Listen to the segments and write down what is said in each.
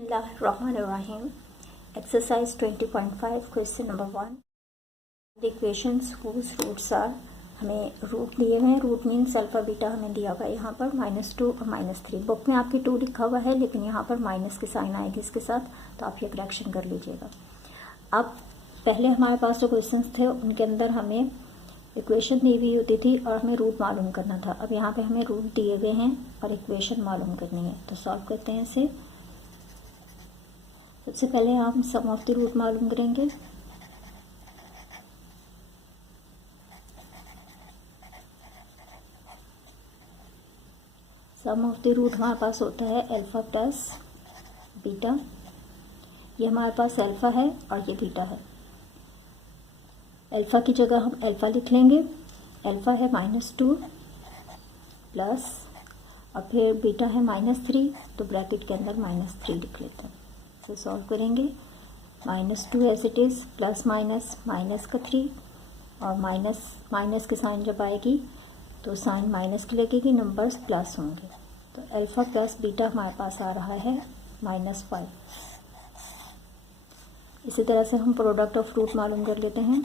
Bismillahirrahmanirrahim. Exercise 20.5 question number 1. The equations whose roots are, हमें root दिए हुए हैं. रूट मीन्स अल्फ़ा बीटा हमें दिया हुआ है यहाँ पर -2 और -3. बुक में आपके 2 लिखा हुआ है लेकिन यहाँ पर माइनस के साइन आएगी इसके साथ, तो आप ये करेक्शन कर लीजिएगा. अब पहले हमारे पास जो क्वेश्चंस थे उनके अंदर हमें इक्वेशन दी हुई होती थी और हमें रूट मालूम करना था. अब यहाँ पे हमें रूट दिए हुए हैं और इक्वेशन मालूम करनी है, तो सॉल्व करते हैं इसे. सबसे पहले हम सम ऑफ द रूट मालूम करेंगे. सम ऑफ द रूट हमारे पास होता है अल्फ़ा प्लस बीटा. ये हमारे पास अल्फ़ा है और ये बीटा है. अल्फ़ा की जगह हम अल्फ़ा लिख लेंगे. अल्फ़ा है -2 प्लस और फिर बीटा है -3, तो ब्रैकेट के अंदर -3 लिख लेते हैं. इसे सॉल्व करेंगे. -2 as it is, plus minus का 3 और माइनस के साइन जब आएगी तो साइन माइनस की लगेगी, नंबर्स प्लस होंगे. तो अल्फ़ा प्लस बीटा हमारे पास आ रहा है -5. इसी तरह से हम प्रोडक्ट ऑफ रूट मालूम कर लेते हैं.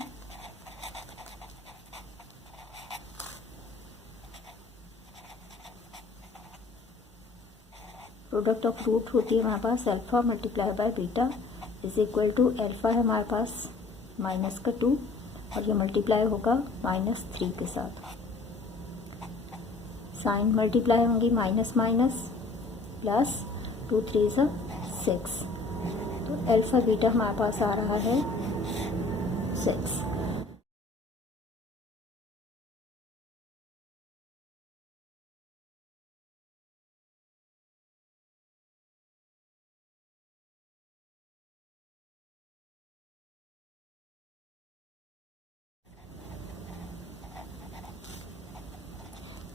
प्रोडक्ट ऑफ रूट होती है हमारे पास alpha multiply by beta is equal to alpha है हमारे पास माइनस का 2 और ये मल्टीप्लाई होगा -3 के साथ. साइन मल्टीप्लाई होंगी माइनस प्लस 2 3 6. तो अल्फ़ा बीटा हमारे पास आ रहा है 6.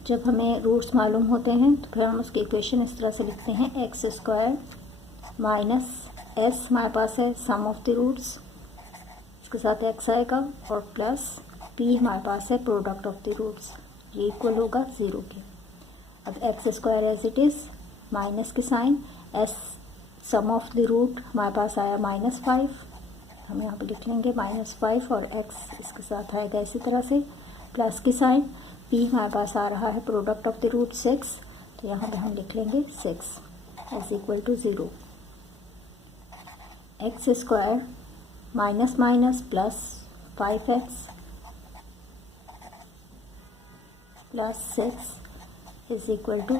जब हमें रूट्स मालूम होते हैं तो फिर हम उसकी इक्वेशन इस तरह से लिखते हैं. x² माइनस s हमारे पास है सम ऑफ द रूट्स, इसके साथ x आएगा, और प्लस p हमारे पास है प्रोडक्ट ऑफ द रूट्स. ये इक्वल होगा 0 के. अब x² as it is, minus के sign, s sum of the root हमारे पास आया -5, हम यहाँ पे लिख लेंगे -5 और x इसके साथ आएगा इसी तरह से, प्लस की साइन. p हमारे पास आ रहा है प्रोडक्ट ऑफ द रूट 6, तो यहाँ पे हम लिख लेंगे 6 is equal to 0. x² minus plus 5x plus 6 is equal to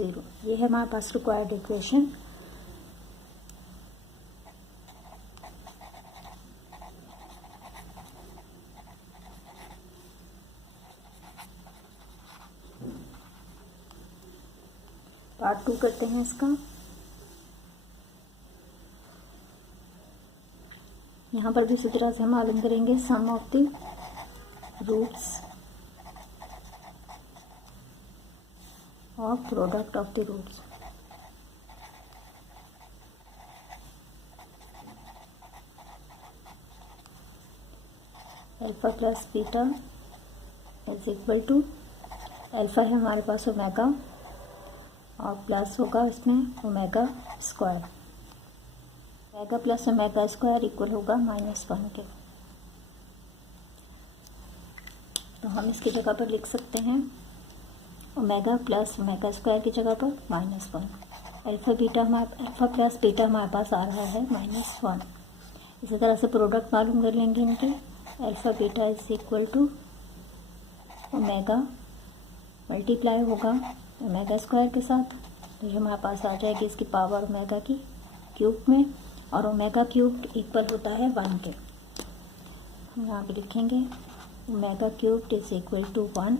0. ये है हमारे पास रिक्वायर्ड इक्वेशन. पार्ट 2 करते हैं इसका. यहाँ पर भी इसी तरह से हम मालूम करेंगे सम ऑफ द रूट्स और product of the roots. Alpha plus beta is equal to, alpha है हमारे पास ओमेगा और प्लस होगा इसमें omega square. Omega plus omega square equal होगा -1 के. तो हम इसकी जगह पर लिख सकते हैं ओमेगा प्लस ओमेगा स्क्वायर की जगह पर -1. अल्फ़ा प्लस बीटा हमारे पास आ रहा है -1. इसी तरह से प्रोडक्ट मालूम कर लेंगे इनके. Alpha beta is equal to omega multiply होगा ओमेगा स्क्वायर के साथ, तो ये हमारे पास आ जाएगी इसकी पावर ओमेगा की क्यूब में, और ओमेगा क्यूब इक्वल होता है 1 के. हम यहाँ पे लिखेंगे omega cube is equal to 1.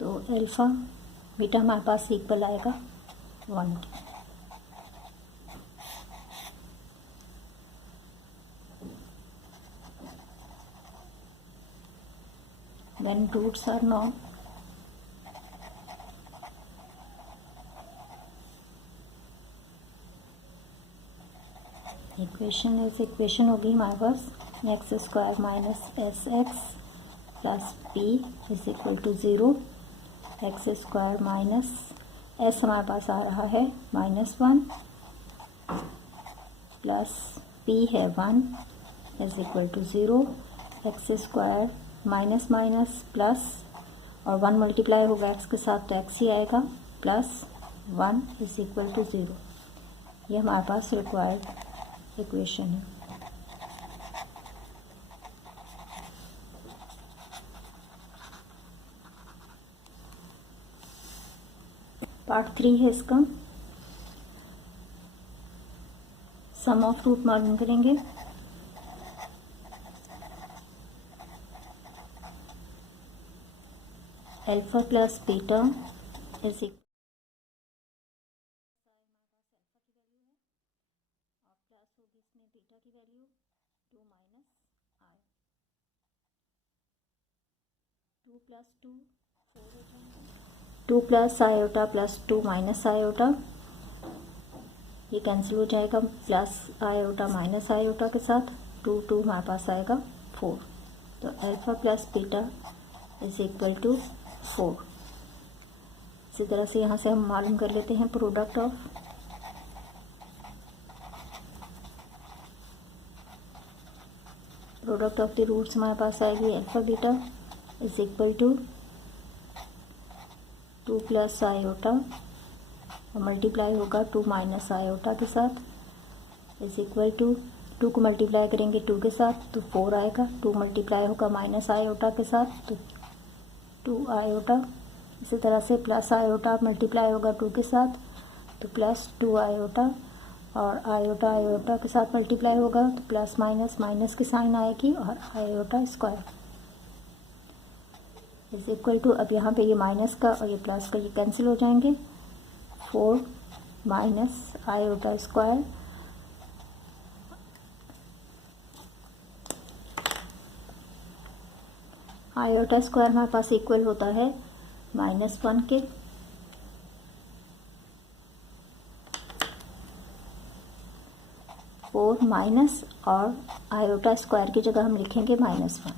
तो अल्फ़ा बीटा हमारे पास इक्वल आएगा 1 के. When roots are known, equation होगी हमारे पास x² minus S x plus p is equal to 0. X square minus S हमारे पास आ रहा है -1 प्लस पी है 1 is equal to 0। X square minus minus plus और 1 मल्टीप्लाई होगा एक्स के साथ तो एक्स ही आएगा प्लस 1 इज इक्वल टू 0। ये हमारे पास रिक्वायर्ड इक्वेशन है। पार्ट 3 है इसका, सम ऑफ रूट मालूम करेंगे। Alpha plus beta is equal beta की वैल्यू 2 माइनस आई, 2 प्लस 2 4 हो जाएगा, 2 plus iota plus 2 minus iota, ये कैंसिल हो जाएगा, प्लस आयोटा माइनस आयोटा के साथ 2 2 हमारे पास आएगा 4। तो alpha plus beta is equal to 4। इसी तरह से यहाँ से हम मालूम कर लेते हैं प्रोडक्ट ऑफ द रूट्स हमारे पास आएगी alpha beta is equal to 2 plus iota और मल्टीप्लाई होगा 2 माइनस आयोटा के साथ इज इक्वल टू 2 को मल्टीप्लाई करेंगे 2 के साथ तो 4 आएगा, 2 मल्टीप्लाई होगा माइनस आयोटा के साथ तो 2 आयोटा। इसी तरह से प्लस आयोटा मल्टीप्लाई होगा 2 के साथ तो प्लस 2 आयोटा और आयोटा आयोटा के साथ मल्टीप्लाई होगा तो प्लस माइनस माइनस की साइन आएगी और iota square is equal to, अब यहाँ पे ये माइनस का और ये प्लस का ये कैंसिल हो जाएंगे, 4 minus iota square iota square हमारे पास इक्वल होता है -1 के, फोर माइनस और आयोटा स्क्वायर की जगह हम लिखेंगे -1,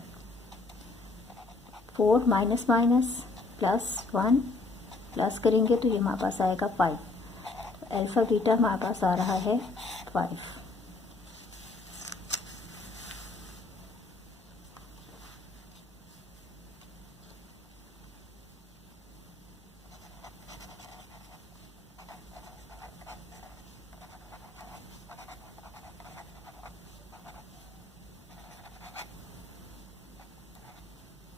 4 माइनस माइनस प्लस 1 प्लस करेंगे तो ये हमारे पास आएगा 5। तो अल्फा बीटा हमारे पास आ रहा है 5।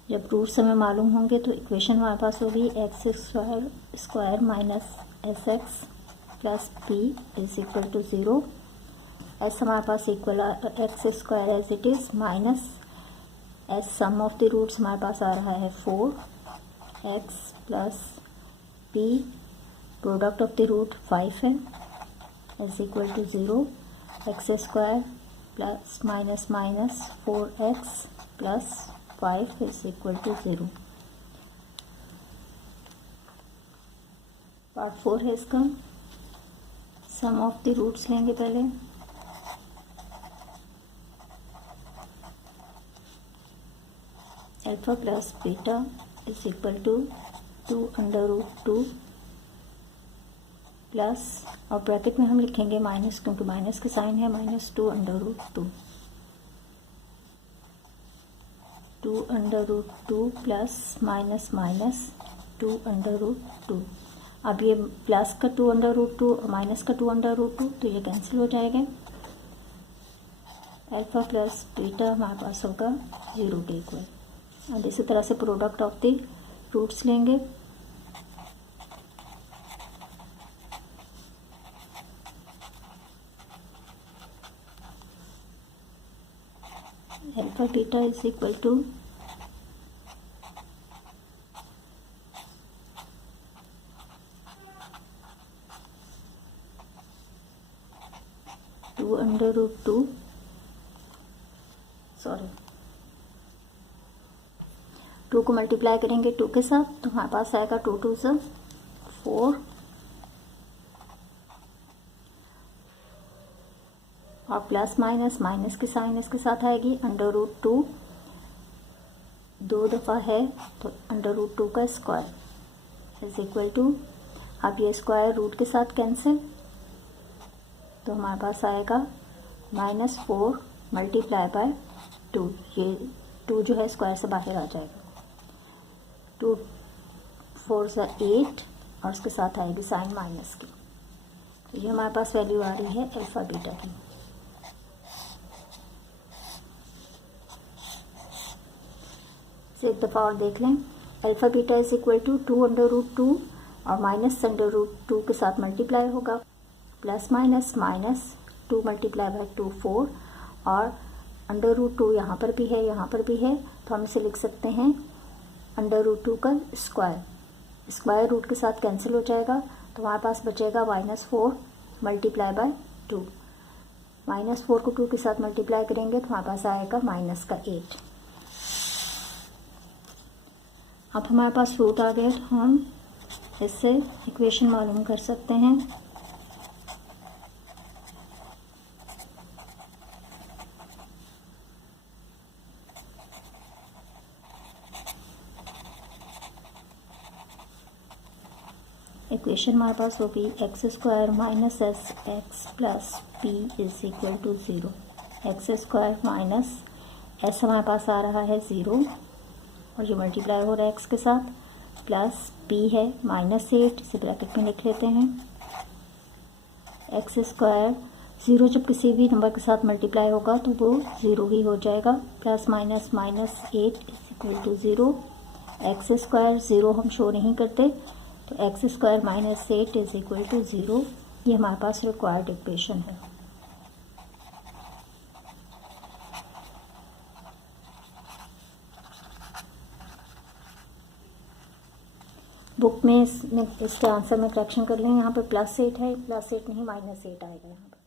जब रूट्स हमें मालूम होंगे तो इक्वेशन हमारे पास होगी x square minus S x plus P is equal to 0। S हमारे पास equal x square as it is minus s sum of the roots हमारे पास आ रहा है 4 x plus p product of the root 5 है is equal to 0। X square plus minus minus 4x plus 5 is equal to 0। Part 4 है इसका, sum of the roots लेंगे पहले। Alpha plus beta is equal to 2√2 plus और bracket में हम लिखेंगे minus क्योंकि माइनस के साइन है -2√2 2√2 प्लस माइनस माइनस 2√2। अब ये प्लस का 2√2 और माइनस का 2√2 तो ये कैंसिल हो जाएगा। अल्फा प्लस बीटा हमारे पास होगा 0 के इक्वल। अब इसी तरह से प्रोडक्ट ऑफ द रूट्स लेंगे। Alpha beta is equal to 2√2 2 को मल्टीप्लाई करेंगे 2 के साथ तो हमारे पास आएगा 2 2 से 4 और प्लस माइनस माइनस की साइन इसके साथ आएगी √2 2 दफ़ा है तो √2 का स्क्वायर इज इक्वल टू, अब ये स्क्वायर रूट के साथ कैंसिल, तो हमारे पास आएगा -4 मल्टीप्लाई बाय 2। ये 2 जो है स्क्वायर से बाहर आ जाएगा, 2 4 से 8 और उसके साथ आएगी साइन माइनस की। तो ये हमारे पास वैल्यू आ रही है अल्फ़ा बीटा की। एक दफ़ा और देख लें, alpha beta is equal to 2√2 और -√2 के साथ मल्टीप्लाई होगा, प्लस माइनस -2 मल्टीप्लाई बाय 2 4 और √2 यहाँ पर भी है, यहाँ पर भी है, तो हम इसे लिख सकते हैं √2 का स्क्वायर। स्क्वायर रूट के साथ कैंसिल हो जाएगा, तो हमारे पास बचेगा -4 मल्टीप्लाई बाय 2। -4 को 2 के साथ मल्टीप्लाई करेंगे तो हमारे पास आएगा -8। अब हमारे पास रूट आ गया, तो हम इससे इक्वेशन मालूम कर सकते हैं। इक्वेशन हमारे पास होगी x² minus S x plus P is equal to 0। x² minus S हमारे पास आ रहा है 0 और ये मल्टीप्लाई हो रहा है x के साथ, प्लस p है -8, इसे ब्रैकेट में लिख लेते हैं। x², 0 जब किसी भी नंबर के साथ मल्टीप्लाई होगा तो वो 0 ही हो जाएगा, plus minus -8 is equal to 0। x² 0 हम शो नहीं करते, तो x² minus 8 is equal to 0। ये हमारे पास रिक्वायर्ड इक्वेशन है। बुक में इसके आंसर में करेक्शन कर लें, यहाँ पे +8 है, +8 नहीं -8 आएगा यहाँ पर।